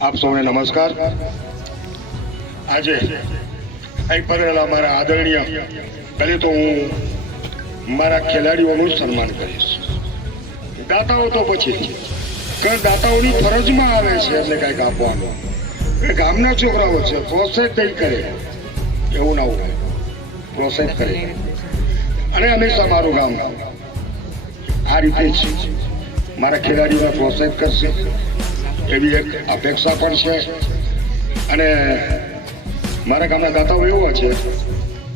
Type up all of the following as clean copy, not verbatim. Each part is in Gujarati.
આપ સૌને નમસ્કાર। આજે અહીં પધારેલા મારા આદરણીય દલિતો હું મારા ખેલાડીઓનું સન્માન કરીશ। દાતાઓ તો પછી કારણ દાતાઓની ફરજમાં આવે છે એટલે કંઈક આપવાનું। એ ગામના છોકરાઓ છે, પ્રોત્સાહિત નહીં કરે એવું ના હોય, પ્રોત્સાહિત કરે અને હંમેશા મારું ગામ આ રીતે જ મારા ખેલાડીઓને પ્રોત્સાહિત કરશે એવી એક અપેક્ષા પણ છે। અને મારા ગામના દાતાઓ એવા છે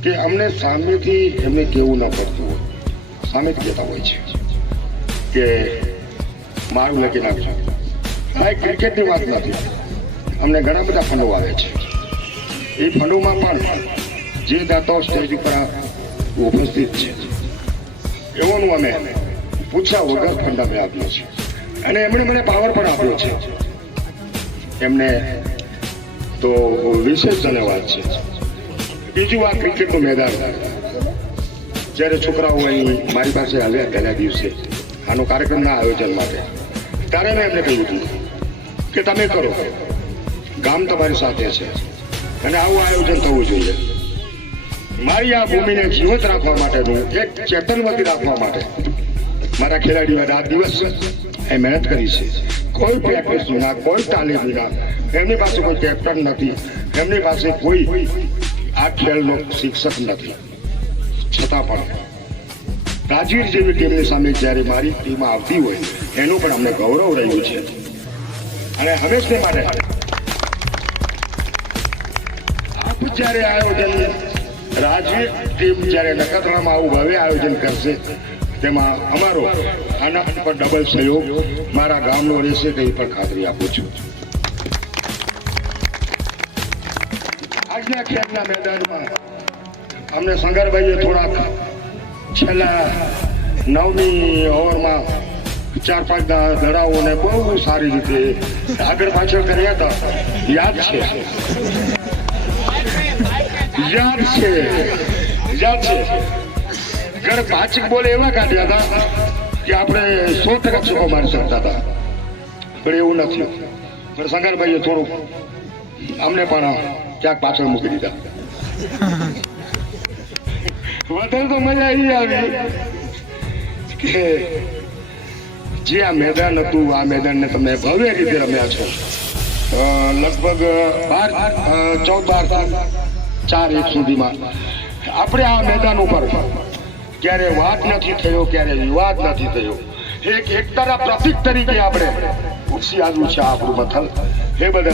કે અમને સામેથી એમને કહેવું ન પડતું હોય, સામેથી કહેતા હોય છે કે મારું લખી નાખજો। આ એક ક્રિકેટની વાત નથી, અમને ઘણા બધા ફંડો આવે છે। એ ફંડોમાં પણ જે દાતાઓ સ્ટેજ ઉપર ઉપસ્થિત છે એવોનું અમે પૂછ્યા વગર ફંડ અમે આપ્યો છે અને એમણે મને પાવર પણ આપ્યો છે। એમને તો વિશેષ ધન્યવાદ છે। બીજું આ ક્રિકેટનું મેદાન જ્યારે છોકરાઓ અહીં મારી પાસે આવ્યા પહેલા દિવસે આનો કાર્યક્રમના આયોજન માટે, ત્યારે મેં એમને કહ્યું હતું કે તમે કરો, ગામ તમારી સાથે છે અને આવું આયોજન થવું જોઈએ। મારી આ ભૂમિને જીવંત રાખવા માટેનું એક ચેતનવતી રાખવા માટે મારા ખેલાડીઓએ રાત દિવસ એ મહેનત કરી છે। કોઈ પ્રેક્ટિસ વિના, કોઈ તાલીમ વિના, એમની પાસે કોઈ કેપ્ટન નથી, એમની પાસે કોઈ આ ખેલનો શિક્ષક નથી, છતાં પણ રાજવીર જેવી ટીમની સામે જ્યારે મારી ટીમ આવતી હોય એનું પણ અમને ગૌરવ રહ્યું છે। અને હંમેશને માટે આપ જ્યારે આયોજન રાજવીર ટીમ જ્યારે નખત્રાણામાં આવું ભવ્ય આયોજન કરશે તેમાં અમારો આના પર ડબલ સહયોગ મારા ગામનો રહેશે તેની પણ ખાતરી આપું છું। આજના ખેલના મેદાનમાં અમને શંકરભાઈએ થોડાક છેલ્લા 9મી ઓવરમાં 4-5 દડાઓને બહુ સારી રીતે આગળ પાછળ કર્યા હતા, યાદ છે? ઘર 5 બોલ એવા કાઢ્યા હતા કે આપણે 100% છક્કો મારી શકતા હતા, પણ એવું નથી। પણ શંકરભાઈએ થોડુંક અમને પણ ક્યાંક પાછળ મૂકી દીધા। વધારે તો મજા એ આવી કે જે આ મેદાન હતું, આ મેદાનને તમે ભવ્ય રીતે રમ્યા છો। લગભગ 14-4 સુધીમાં આપણે આ મેદાન ઉપર ક્યારે વાત નથી થયો, ક્યારે વિવાદ નથી થયો। એક એકતાના પ્રતીક તરીકે આપણે ઉછી આવ્યું છે આપણું મથલ, એ બદલ